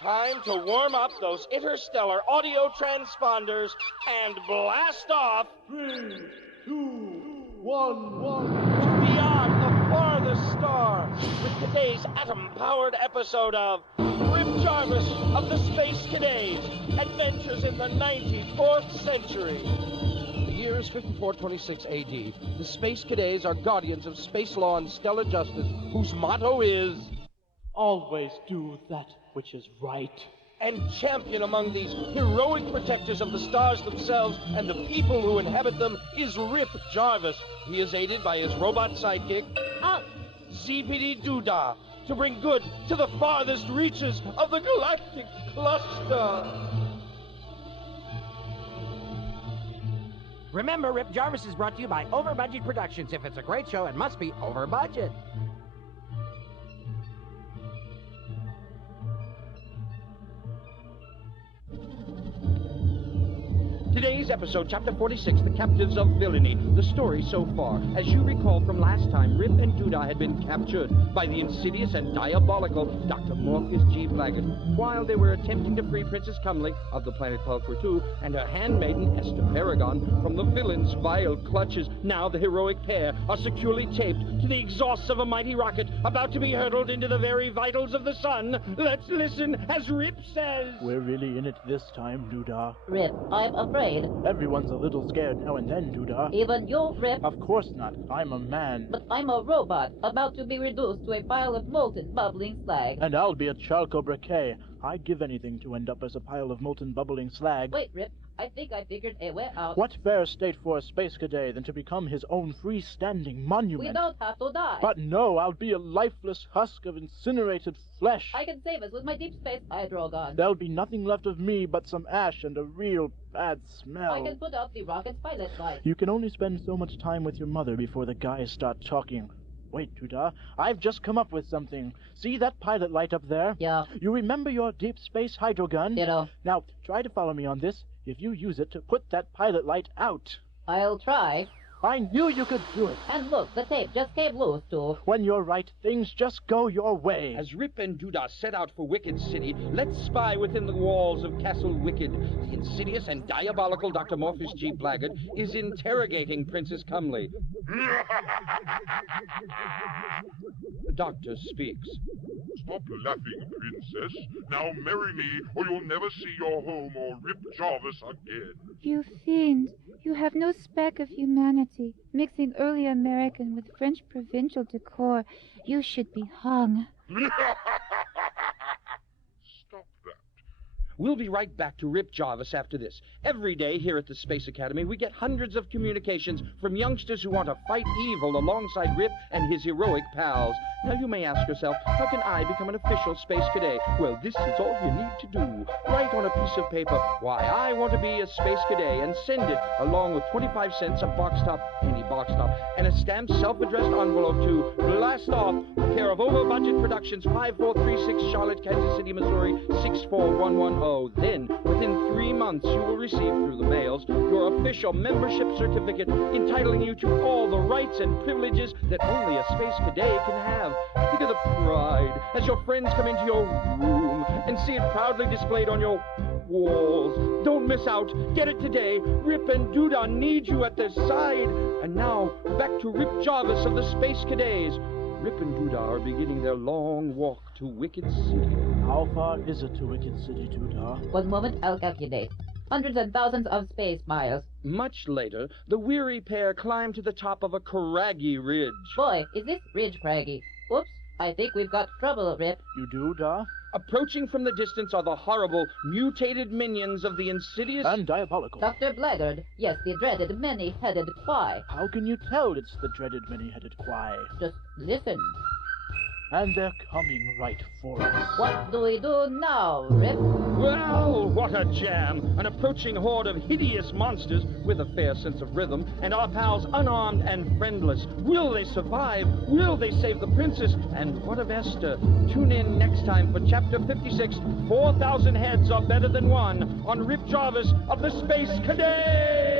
Time to warm up those interstellar audio transponders and blast off. 3, 2, 1, 1. To beyond the farthest star with today's atom-powered episode of Rip Jarvis of the Space Cadets, Adventures in the 94th Century. The year is 5426 AD. The Space Cadets are guardians of space law and stellar justice, whose motto is... Always do that which is right. And champion among these heroic protectors of the stars themselves and the people who inhabit them is Rip Jarvis. He is aided by his robot sidekick, ZPD Doodah, to bring good to the farthest reaches of the galactic cluster. Remember, Rip Jarvis is brought to you by Over Budget Productions. If it's a great show, it must be over budget. Today's episode, Chapter 46, The Captives of Villainy. The story so far. As you recall from last time, Rip and Doodah had been captured by the insidious and diabolical Dr. Morpheus G. Blaggett while they were attempting to free Princess Cumley of the planet Pelquertu and her handmaiden Esther Paragon from the villain's vile clutches. Now the heroic pair are securely taped to the exhausts of a mighty rocket about to be hurtled into the very vitals of the sun. Let's listen as Rip says... We're really in it this time, Doodah. Rip, I'm afraid. Everyone's a little scared now and then, Doodah. Even you, Rip? Of course not. I'm a man. But I'm a robot, about to be reduced to a pile of molten, bubbling slag. And I'll be a charcoal briquet. I'd give anything to end up as a pile of molten, bubbling slag. Wait, Rip. I think I figured a way out. What fair state for a space cadet than to become his own freestanding monument? We don't have to die. But no, I'll be a lifeless husk of incinerated flesh. I can save us with my deep space hydro gun. There'll be nothing left of me but some ash and a real bad smell. I can put out the rocket's pilot light. You can only spend so much time with your mother before the guys start talking. Wait, Doodah, I've just come up with something. See that pilot light up there? Yeah. You remember your deep space hydro gun? Ditto. Now, try to follow me on this. If you use it to put that pilot light out. I'll try. I knew you could do it. And look, the tape just came loose, too. When you're right, things just go your way. As Rip and Doodah set out for Wicked City, let's spy within the walls of Castle Wicked. The insidious and diabolical Dr. Morpheus G. Blaggett is interrogating Princess Cumley. The doctor speaks. Stop laughing, princess. Now marry me, or you'll never see your home or Rip Jarvis again. You fiend. You have no speck of humanity. Mixing early American with French provincial decor. You should be hung. Stop that. We'll be right back to Rip Jarvis after this. Every day here at the Space Academy, we get hundreds of communications from youngsters who want to fight evil alongside Rip and his heroic pals. Now you may ask yourself, how can I become an official Space Cadet? Well, this is all you need to do. Write on a piece of paper, why I want to be a Space Cadet, and send it along with 25 cents a box top, any box top, and a stamped self-addressed envelope to Blast Off, care of Over Budget Productions, 5436 Charlotte, Kansas City, Missouri, 64110. Then, within 3 months, you will receive through the mails your official membership certificate entitling you to all the rights and privileges that only a Space Cadet can have. Think of the pride as your friends come into your room and see it proudly displayed on your walls. Don't miss out. Get it today. Rip and Doodah need you at their side. And now, back to Rip Jarvis of the Space Cadets. Rip and Doodah are beginning their long walk to Wicked City. How far is it to Wicked City, Doodah? 1 moment, I'll calculate. Hundreds and thousands of space miles. Much later, the weary pair climb to the top of a craggy ridge. Boy, is this ridge craggy. Oops, I think we've got trouble, Rip. You do, Dah? Approaching from the distance are the horrible, mutated minions of the insidious... And diabolical. Dr. Blaggard. Yes, the dreaded many-headed Quai. How can you tell it's the dreaded many-headed Quai? Just listen. And they're coming right for us. What do we do now, Rip? Well, what a jam! An approaching horde of hideous monsters with a fair sense of rhythm, and our pals unarmed and friendless. Will they survive? Will they save the princess? And what of Esther? Tune in next time for Chapter 56, 4,000 heads are better than one, on Rip Jarvis of the Space Cadets!